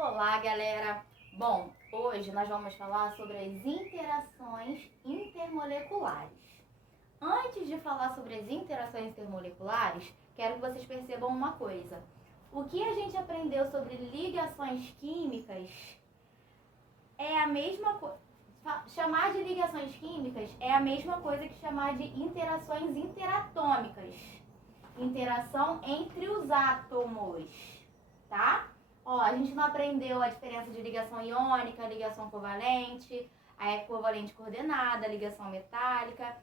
Olá, galera! Bom, hoje nós vamos falar sobre as interações intermoleculares. Antes de falar sobre as interações intermoleculares, quero que vocês percebam uma coisa. O que a gente aprendeu sobre ligações químicas é a mesma coisa. Chamar de ligações químicas é a mesma coisa que chamar de interações interatômicas. Interação entre os átomos, tá? Ó, a gente não aprendeu a diferença de ligação iônica, ligação covalente, a equivalente coordenada, ligação metálica.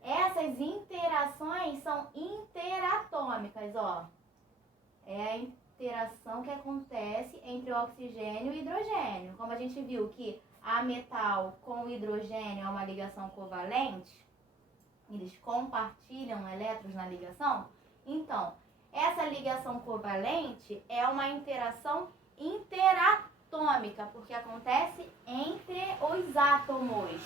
Essas interações são interatômicas, ó. É a interação que acontece entre o oxigênio e o hidrogênio. Como a gente viu que a metal com o hidrogênio é uma ligação covalente, eles compartilham elétrons na ligação, então essa ligação covalente é uma interação interatômica, porque acontece entre os átomos.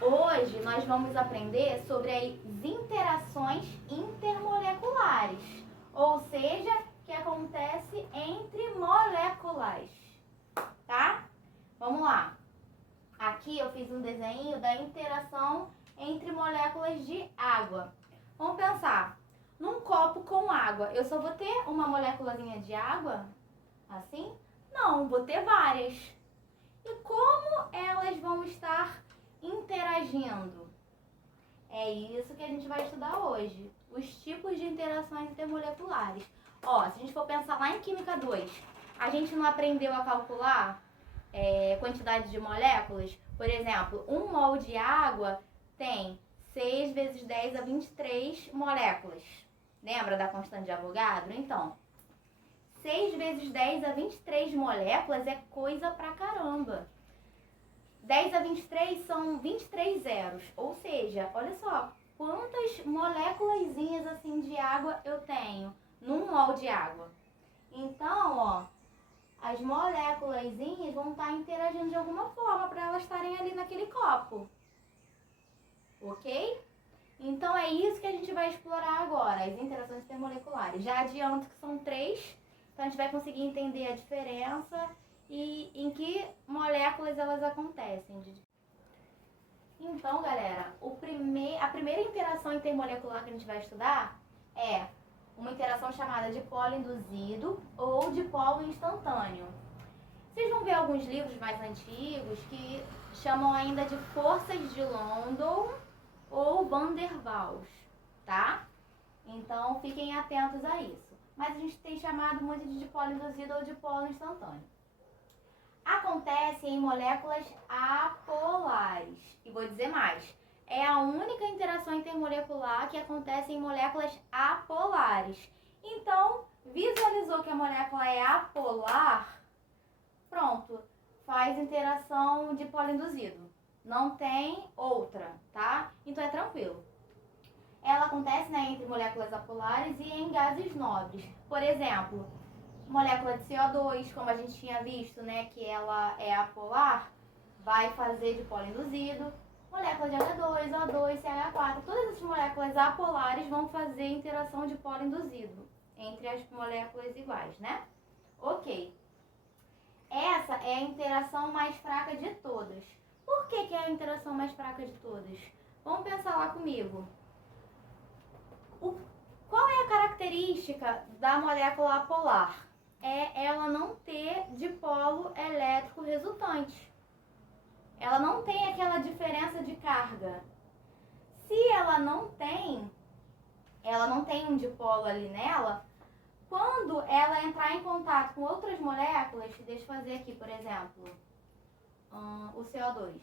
Hoje nós vamos aprender sobre as interações intermoleculares, ou seja, que acontece entre moléculas, tá? Vamos lá. Aqui eu fiz um desenho da interação entre moléculas de água. Vamos pensar. Num copo com água, eu só vou ter uma moléculazinha de água? Assim? Não, vou ter várias. E como elas vão estar interagindo? É isso que a gente vai estudar hoje. Os tipos de interações intermoleculares. Ó, se a gente for pensar lá em Química 2, a gente não aprendeu a calcular quantidade de moléculas? Por exemplo, 1 mol de água tem 6 vezes 10 a 23 moléculas. Lembra da constante de Avogadro? Então, 6 vezes 10 a 23 moléculas é coisa pra caramba. 10 a 23 são 23 zeros. Ou seja, olha só, quantas moléculazinhas assim de água eu tenho num mol de água. Então, ó, as moléculazinhas vão estar interagindo de alguma forma para elas estarem ali naquele copo. Ok? Então é isso que a gente vai explorar agora, as interações intermoleculares. Já adianto que são 3, então a gente vai conseguir entender a diferença e em que moléculas elas acontecem. Então, galera, a primeira interação intermolecular que a gente vai estudar é uma interação chamada de polo induzido ou de polo instantâneo. Vocês vão ver alguns livros mais antigos que chamam ainda de forças de London ou Van der Waals, tá? Então fiquem atentos a isso. Mas a gente tem chamado muito de dipolo induzido ou dipolo instantâneo. Acontece em moléculas apolares. E vou dizer mais, é a única interação intermolecular que acontece em moléculas apolares. Então, visualizou que a molécula é apolar, pronto, faz interação de polo induzido. Não tem outra, tá? Então é tranquilo. Ela acontece, né, entre moléculas apolares e em gases nobres. Por exemplo, molécula de CO2, como a gente tinha visto, né, que ela é apolar, vai fazer de polo induzido. Molécula de H2, O2, CH4, todas essas moléculas apolares vão fazer interação de polo induzido entre as moléculas iguais, né? Ok. Essa é a interação mais fraca de todas. Por que é a interação mais fraca de todas? Vamos pensar lá comigo. Qual é a característica da molécula apolar? É ela não ter dipolo elétrico resultante. Ela não tem aquela diferença de carga. Se ela não tem um dipolo ali nela, quando ela entrar em contato com outras moléculas, deixa eu fazer aqui, por exemplo, o CO2.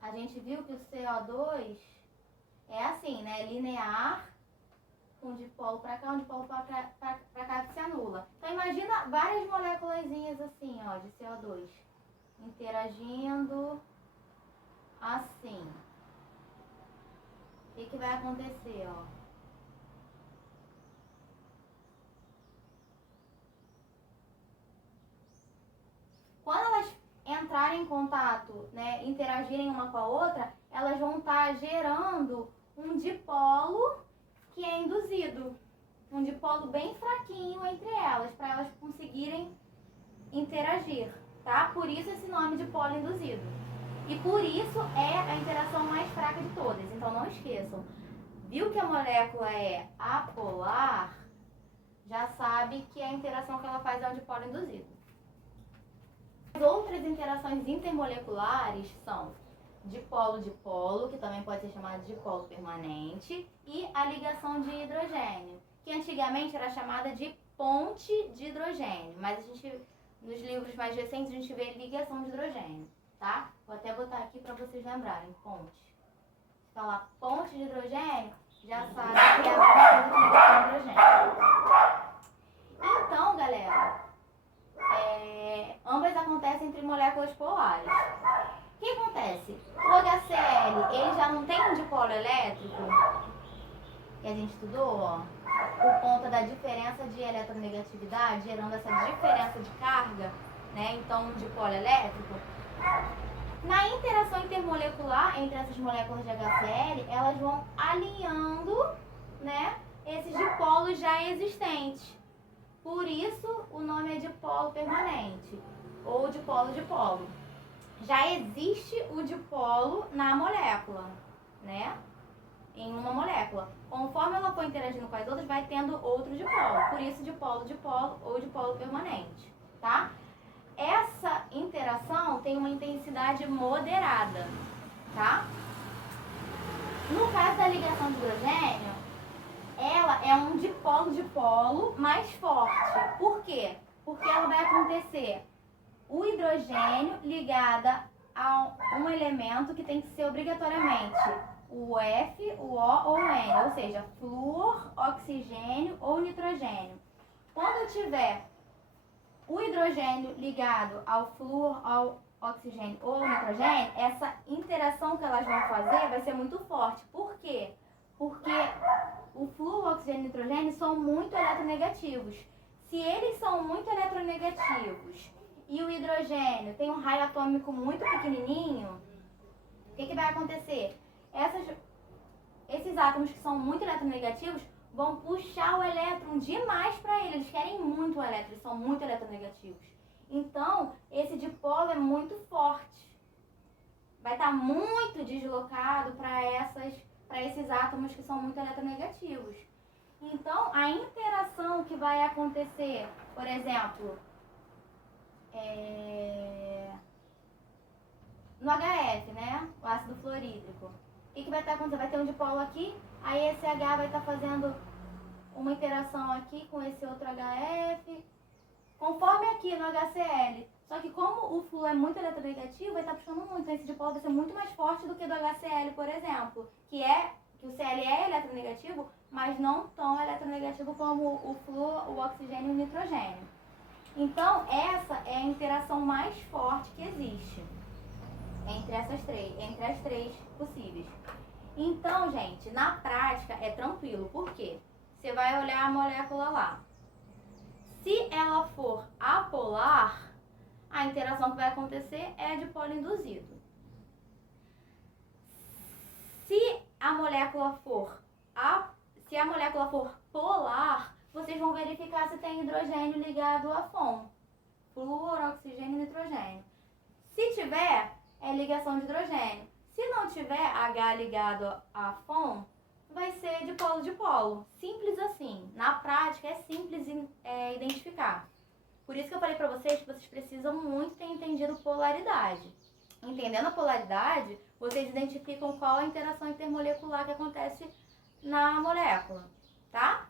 A gente viu que o CO2 é assim, né? Linear, um dipolo para cá, um dipolo para cá que se anula. Então imagina várias moléculazinhas assim, ó, de CO2 interagindo assim. O que vai acontecer, ó? Quando elas entrarem em contato, né, interagirem uma com a outra, elas vão estar gerando um dipolo que é induzido. um dipolo bem fraquinho entre elas, para elas conseguirem interagir, tá? Por isso esse nome de polo induzido. E por isso é a interação mais fraca de todas. Então não esqueçam. Viu que a molécula é apolar, já sabe que a interação que ela faz é um dipolo induzido. As outras interações intermoleculares são dipolo-dipolo, que também pode ser chamado de dipolo permanente, e a ligação de hidrogênio, que antigamente era chamada de ponte de hidrogênio, mas nos livros mais recentes a gente vê ligação de hidrogênio, tá? Vou até botar aqui para vocês lembrarem, ponte. Se falar ponte de hidrogênio, já sabe que é alguma coisa com ligação de hidrogênio. Então, galera, ambas acontecem entre moléculas polares. O que acontece? O HCl, ele já não tem um dipolo elétrico, que a gente estudou, ó, por conta da diferença de eletronegatividade, gerando essa diferença de carga, né? Então, um dipolo elétrico. Na interação intermolecular entre essas moléculas de HCl, elas vão alinhando, né, esses dipolos já existentes. Por isso, o nome é dipolo permanente, ou dipolo-dipolo. Já existe o dipolo na molécula, né? Em uma molécula. Conforme ela for interagindo com as outras, vai tendo outro dipolo. Por isso, dipolo-dipolo ou dipolo permanente, tá? Essa interação tem uma intensidade moderada, tá? No caso da ligação de hidrogênio, ela é um dipolo-dipolo mais forte. Por quê? Porque ela vai acontecer o hidrogênio ligado a um elemento que tem que ser obrigatoriamente o F, o O ou o N, ou seja, flúor, oxigênio ou nitrogênio. Quando eu tiver o hidrogênio ligado ao flúor, ao oxigênio ou ao nitrogênio, essa interação que elas vão fazer vai ser muito forte. Por quê? Porque o flúor, o oxigênio e o nitrogênio são muito eletronegativos. Se eles são muito eletronegativos e o hidrogênio tem um raio atômico muito pequenininho, o que vai acontecer? Esses átomos que são muito eletronegativos vão puxar o elétron demais para eles. Eles querem muito o elétron, eles são muito eletronegativos. Então, esse dipolo é muito forte. Vai estar muito deslocado para esses átomos que são muito eletronegativos. Então, a interação que vai acontecer, por exemplo, no HF, né? O ácido fluorídrico. O que vai estar acontecendo? Vai ter um dipolo aqui, aí esse H vai estar fazendo uma interação aqui com esse outro HF, conforme aqui no HCl. Só que como o flúor é muito eletronegativo, vai estar puxando muito. Então esse dipolo vai ser muito mais forte do que do HCl, por exemplo, que o Cl é eletronegativo, mas não tão eletronegativo como o flúor, o oxigênio e o nitrogênio. Então essa é a interação mais forte que existe entre as três possíveis. Então, gente, na prática é tranquilo. Por quê? Você vai olhar a molécula lá. Se ela for apolar, a interação que vai acontecer é dipolo induzido. Se a molécula for polar, vocês vão verificar se tem hidrogênio ligado a FON. Flúor, oxigênio e nitrogênio. Se tiver, é ligação de hidrogênio. Se não tiver H ligado a FON, vai ser dipolo-dipolo. Simples assim. Na prática é simples identificar. Por isso que eu falei pra vocês que vocês precisam muito ter entendido polaridade. Entendendo a polaridade, vocês identificam qual a interação intermolecular que acontece na molécula, tá?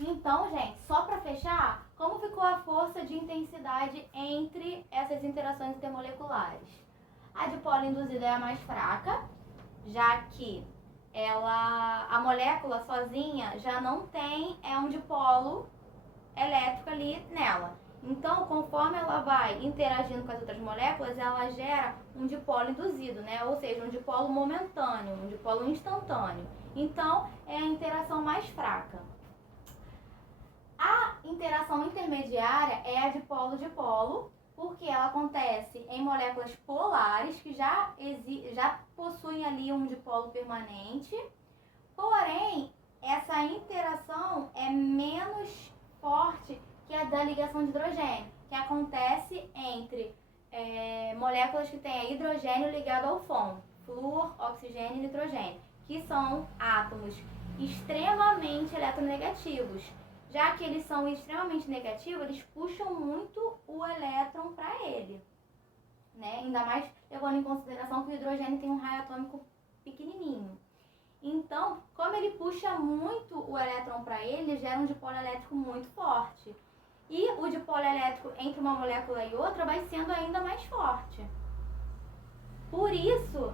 Então, gente, só para fechar, como ficou a força de intensidade entre essas interações intermoleculares? A dipolo induzida é a mais fraca, já que a molécula sozinha já não tem um dipolo elétrico ali nela. Então, conforme ela vai interagindo com as outras moléculas, ela gera um dipolo induzido, né? Ou seja, um dipolo momentâneo, um dipolo instantâneo. Então, é a interação mais fraca. A interação intermediária é a dipolo-dipolo, porque ela acontece em moléculas polares que já possuem ali um dipolo permanente, Porém, essa interação é menos forte que a da ligação de hidrogênio, que acontece entre moléculas que têm hidrogênio ligado ao FON, flúor, oxigênio e nitrogênio, que são átomos extremamente eletronegativos. Já que eles são extremamente negativos, eles puxam muito o elétron para ele, né? Ainda mais levando em consideração que o hidrogênio tem um raio atômico pequenininho. Então, como ele puxa muito o elétron para ele, gera um dipolo elétrico muito forte. E o dipolo elétrico entre uma molécula e outra vai sendo ainda mais forte. Por isso,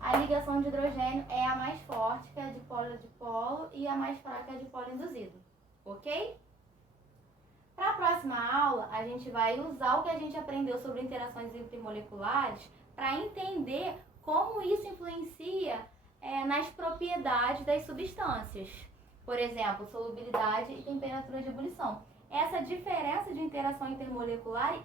a ligação de hidrogênio é a mais forte, que é a dipolo a dipolo, e a mais fraca é a dipolo induzido. Ok? Para a próxima aula, a gente vai usar o que a gente aprendeu sobre interações intermoleculares para entender como isso influencia nas propriedades das substâncias. Por exemplo, solubilidade e temperatura de ebulição. Essa diferença de interação intermolecular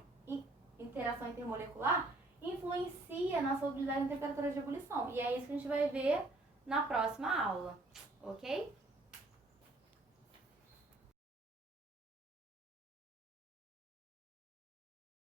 influencia na solubilidade e temperatura de ebulição. E é isso que a gente vai ver na próxima aula, ok?